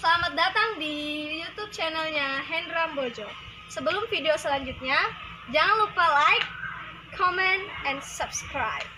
Selamat datang di YouTube channelnya Hendra Bojo. Sebelum video selanjutnya, jangan lupa like, comment, and subscribe.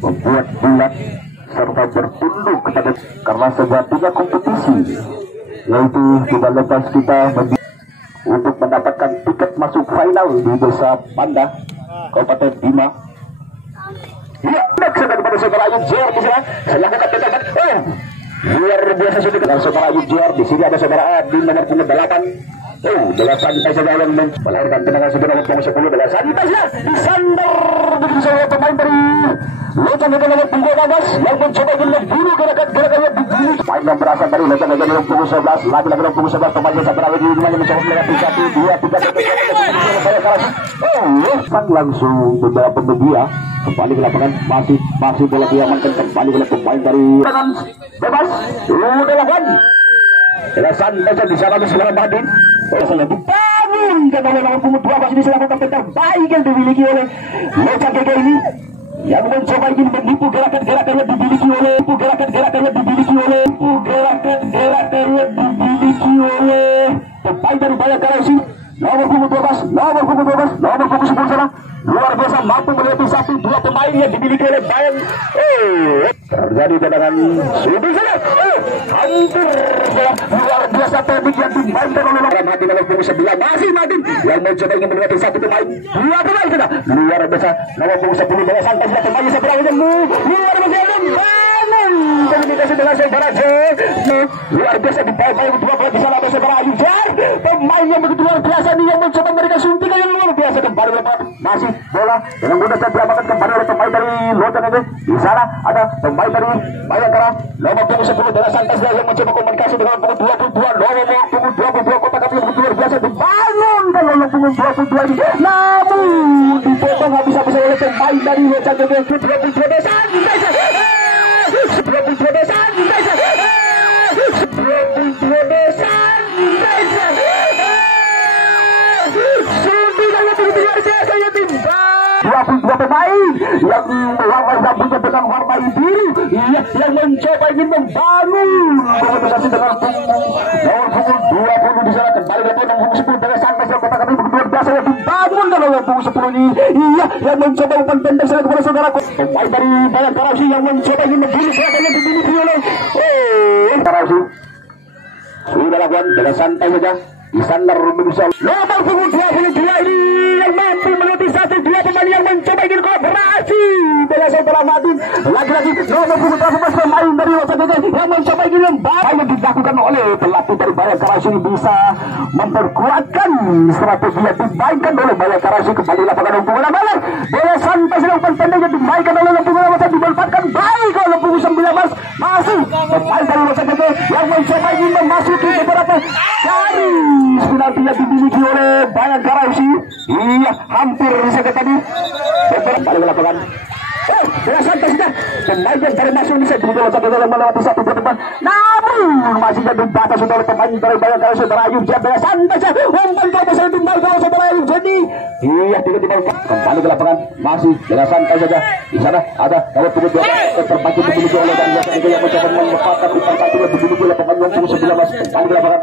Membuat bulat serta bertunduk kepada karena sejatinya kompetisi yaitu tidak lepas kita untuk mendapatkan tiket masuk final di Desa Panda Kabupaten Bima. Ya, kepada saudara Ayub Jer di sana selaku kapten. Luar biasa sudah kenal saudara Ayub Jer. Di sini ada saudara Adi nomor 8. Dengan santai saja yang melahirkan tendangan sebenarnya nomor 10 dengan santai saja disandar begitu saja pemain dari Locan nomor 12 yang mencoba membunuh gerakan-gerakannya begini. Pemain yang berasal dari Locan nomor 11 lagi-lagi nomor 11 pemain yang sabar lagi ini mencoba melewati 1, 2, 3 sang langsung beberapa media kembali ke lapangan masih bola diamankan kembali oleh pemain dari bebas udah lakukan dengan santai saja di sana Sulaiman Madin. Saya dibangun dan oleh nomor punggung 12 ini selaku kapten terbaik yang dimiliki oleh Locan GG ini yang mencoba ingin menipu gerakan-gerakan yang dimiliki oleh pemain dari Bayangkara FC nomor punggung 12 sana luar biasa mampu melewati 1-2 pemain yang dimiliki oleh Bayang. Terjadi tendangan sudah sana hampir luar biasa teknik yang dimainkan oleh Madin nomor punggung 9 masih Madin yang mencoba ingin melewati 1 pemain 2 pemain sudah luar biasa nomor punggung 10 dengan santai sudah pemain seberang yang luar biasa membangun komunikasi dengan saudara Jer luar biasa di bawah 2 bola di sana ada saudara Ayub Jer pemain yang begitu luar biasa nih yang mencoba memberikan suntikan yang luar biasa kembali lepas masih bola dengan mudah saja diamankan kembali oleh pemain dari Locan ini di sana ada pemain dari Bayangkara nomor punggung 10 dengan santai sudah yang mencoba komunikasi dengan punggung 22 nomor punggung 22 kota kami yang begitu luar biasa dibangun dan oleh punggung 22 ini namun dipotong habis-habis oleh pemain dari Locan ini 22 desa dua pemain yang melawan rambutnya dengan warna biru yang mencoba ingin membangun komunikasi dengan nomor punggung 20 di sana kembali ke nomor punggung 10 dengan santai kota kami begitu luar biasa yang dibangun dan oleh punggung 10 ini yang mencoba umpan pendek sana kepada saudara pemain dari Bayangkara FC yang mencoba ingin membunuh gerakan yang dimiliki oleh Bayangkara FC sudah lakukan dengan santai saja disandar berusaha nomor punggung 22 ini yang mampu melewati 1-2 pemain yang mencoba ingin kolaborasi dengan saudara Madin lagi-lagi nomor punggung 13 pemain dari Locan GG yang mencoba ingin membawa yang dilakukan oleh pelatih dari Bayangkara ini bisa memperkuatkan strategi yang dimainkan oleh Bayangkara ini kembali lapangan untuk bola balas bola santai sedang pendek yang dimainkan oleh punggung 12 dimanfaatkan baik oleh punggung 19 masih pemain dari Locan GG yang mencoba ingin memasuki beberapa garis penalti yang dimiliki oleh Bayangkara FC hampir saja tadi kembali ke lapangan dengan santai saja pemain yang dari masuk ini saya dulu dalam melewati 1 depan namun masih jadi batas saudara pemain dari Bayangkara saudara Ayub J dengan santai saja umpan coba saya timbal gol saudara Ayub jadi iya tiba-tiba kembali ke lapangan masih dengan santai saja di sana ada kalau tunggu dua terbagi dimiliki oleh dan biasa yang mencoba melepaskan umpan satu yang dimiliki oleh pemain nomor 19 kembali ke lapangan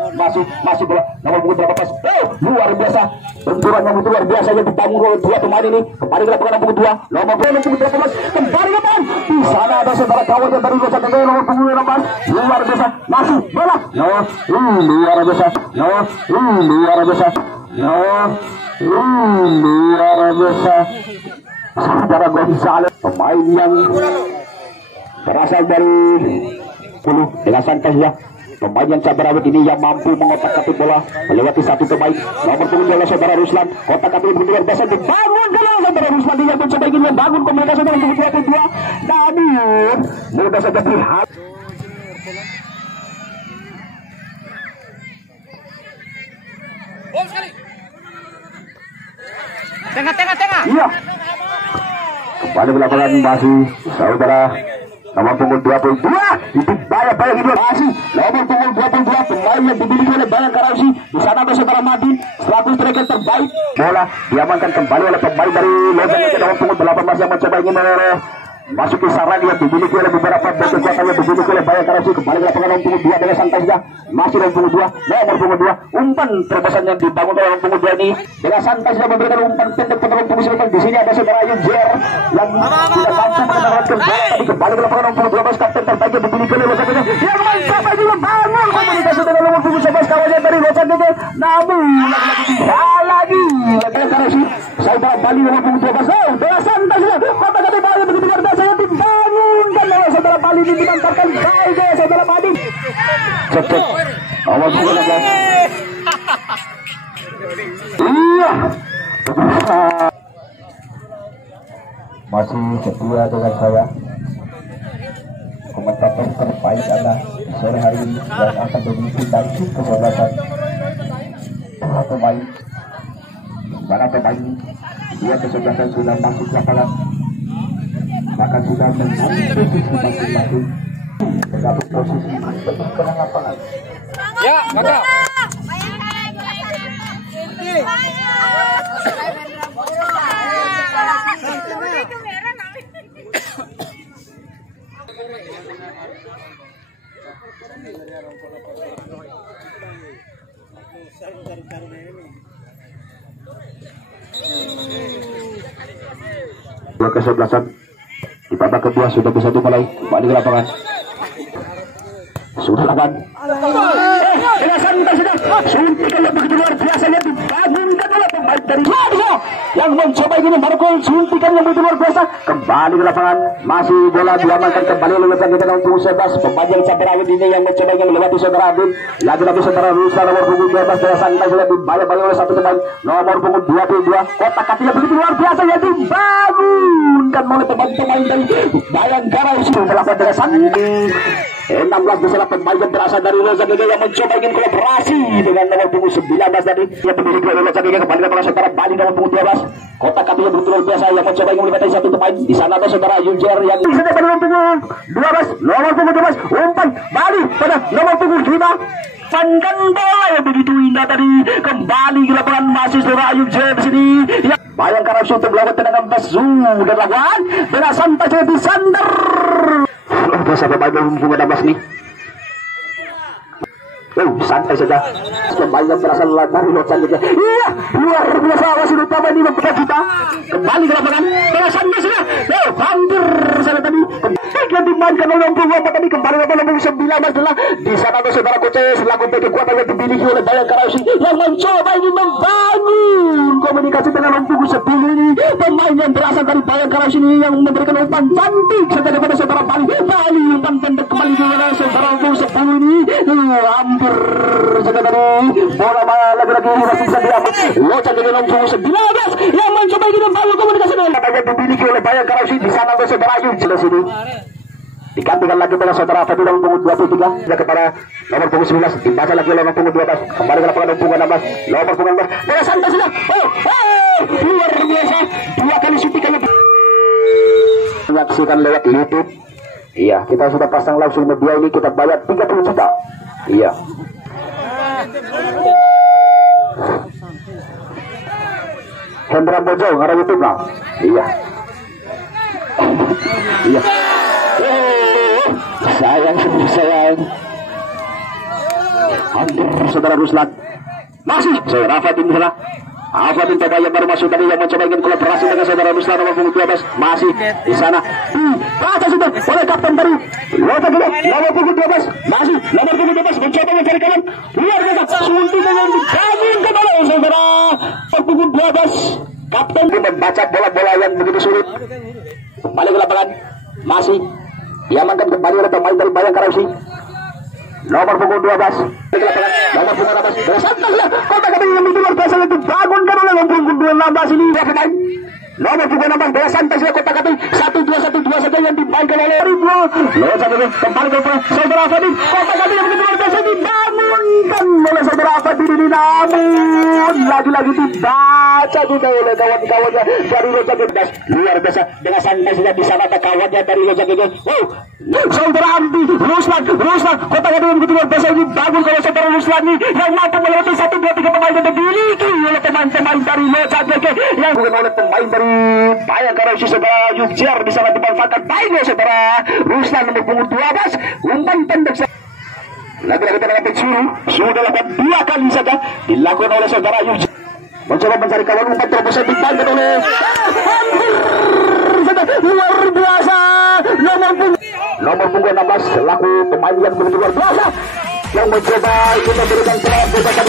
masih bola nomor punggung 18 luar biasa benturan yang luar biasa yang dibangun oleh dua pemain ini kembali ke lapangan nomor 2 nomor 18 kembali ke lapangan di sana ada saudara kawan yang dari Nusa Tenggara nomor punggung 16 luar biasa masih bola luar biasa saudara Gonzales pemain yang berasal dari Hulu dengan santai ya pemain yang cabar awet ini yang mampu mengotak-atik bola melewati satu pemain nomor punggung adalah saudara Ruslan kotak-atik luar biasa dibangun kalau saudara Ruslan dia mencoba ingin membangun komunikasi dengan punggung 22 namun mudah saja berhati Tengah. iya kembali ke lapangan masih saudara nomor punggung 22 itu banyak ini masih nomor punggung 22 pemain yang dimiliki oleh Bayangkara FC di sana ada saudara Madin selaku striker terbaik bola diamankan kembali oleh pemain dari Lozan yang nomor punggung 18 yang mencoba ingin masuk ke sarang yang dimiliki oleh beberapa kekuatan yang dimiliki oleh Bayangkara FC kembali ke lapangan nomor punggung 2 dengan santai saja masih nomor punggung 2 umpan terobosan yang dibangun oleh nomor punggung 2 ini dengan santai saja memberikan umpan pendek pada nomor punggung 9 di sini ada saudara Ayub Jer yang tidak mampu mendapatkan bola tadi kembali ke lapangan nomor punggung 12 kapten terbaik yang dimiliki oleh Lozan yang mencoba juga bangun komunikasi dengan nomor punggung 11 kawannya dari Lozan namun lagi Bayangkara FC saudara Bali nomor punggung 12 dengan santai saja kata-kata Bali begitu luar biasa yang dibangunkan oleh saudara Bali ini dimantarkan baik oleh saudara Bali cek awal punggung 16 iya masih setia dengan saya komentator terbaik Anda sore hari ini yang akan memiliki tangki kesebelasan pemain para pemain dia kesebelasan sudah masuk lapangan maka sudah mengambil posisi masing-masing terdapat posisi ke lapangan Ya, maka dua kesebelasan di babak kedua sudah bisa dimulai kembali ke lapangan sudah lawan suntikan yang begitu luar biasa yang dibangunkan oleh pemain dari yang mencoba ingin membarukul suntikan yang begitu luar biasa kembali ke lapangan masih bola diamankan kembali oleh Lozan kita nomor 11 pemain yang cabar awet ini yang mencoba ingin melewati saudara Adin lagi saudara Ruslan nomor punggung 12 dengan santai sudah dibayar-bayar oleh satu pemain nomor punggung 22 kotak-atik yang begitu luar biasa yang dibangunkan oleh pemain-pemain dari Bayangkara FC melakukan dengan santai 16 besar pemain yang berasal dari Lozan yang mencoba ingin kolaborasi dengan nomor punggung 19 tadi yang dimiliki oleh Lozan kembali ke saudara Bali nomor punggung 12 kotak-atik yang betul biasa yang mencoba ingin melewati satu pemain di sana ada saudara Yujer yang di sana pada nomor punggung 12 umpan Bali pada nomor punggung 5 Pankan bola yang begitu indah tadi kembali ke lapangan masih saudara Ayub J di sini ya Bayangkara FC untuk melakukan tendangan basu dan lawan dengan santai saja disandar biasa pemain nomor punggung 16 nih santai saja pemain yang berasal dari Lozan gitu iya luar biasa wasit utama ini membuka kita kembali ke lapangan dengan santai saja hampir sana tadi yang dimainkan oleh nomor 4 tadi kembali ke nomor 19 adalah di sana ada saudara Koce selaku kekuatan yang dimiliki oleh Bayangkara FC yang mencoba ingin membangun komunikasi dengan nomor 10 ini pemain yang berasal dari Bayangkara FC ini yang memberikan umpan cantik saja kepada saudara Bali umpan pendek kembali kepada saudara nomor 10 ini hampir saja tadi bola lagi-lagi masih bisa diambil Lozan dengan nomor 19 yang mencoba ingin membangun komunikasi dengan yang dimiliki oleh Bayangkara FC di sana ada saudara Ayub jelas ini digantikan lagi oleh saudara Fadil nomor punggung 23 kepada nomor punggung 19 dibaca lagi oleh nomor punggung 12 kembali ke lapangan nomor punggung 16 nomor punggung 16 dengan santai sudah luar biasa dua kali suntikan menyaksikan lewat YouTube Iya, kita sudah pasang langsung media ini, kita bayar 30 juta. Iya. Hendra Bojo ngarah YouTube lah. Iya. Iya. Sayang sayang. Hampir saudara Ruslan. Masih saudara Fatin sana. Fatin coba yang baru masuk tadi yang mencoba ingin kolaborasi dengan saudara Ruslan nomor punggung 12 masih di sana. Baca sudah oleh kapten baru. Lota kedua nomor punggung 12 masih nomor punggung 12 mencoba mencari kawan. Luar biasa suntikan yang dibangun kembali saudara punggung 12. Kapten membaca bola-bola yang begitu sulit. Kembali ke lapangan masih diamankan kembali oleh pemain dari Bayangkara FC. Nomor punggung 12 nomor punggung 16 bersantailah kota kata yang luar biasa itu bangunkan oleh nomor punggung 16 ini ya pemain nomor punggung 16 bola santai saja kota kata 1-2 saja yang dimainkan oleh Ridho lewat satu kembali ke saudara Fadil kota kata yang begitu luar biasa dibangunkan oleh saudara Fadil ini namun lagi-lagi dibaca juga oleh kawan-kawannya dari Loja Gedas luar biasa dengan santai saja di sana ada kawannya dari Loja Gedas. Saudara Andi Ruslan kota kata yang begitu luar biasa ini bangun oleh saudara Ruslan ini yang mampu melewati 1-2-3 pemain yang dimiliki oleh pemain-pemain dari Loja Gedas yang bukan oleh pemain dari Bayangkara FC saudara Yukjar di sana dimanfaatkan baik oleh saudara Ruslan nomor punggung 12 umpan pendek lagi-lagi dengan pencuri sudah lakukan 2 kali saja dilakukan oleh saudara Yukjar mencoba mencari kawan umpan terobosan dibangun oleh luar biasa nomor punggung 16 selaku pemain yang begitu luar biasa yang mencoba ingin memberikan serangan bebasan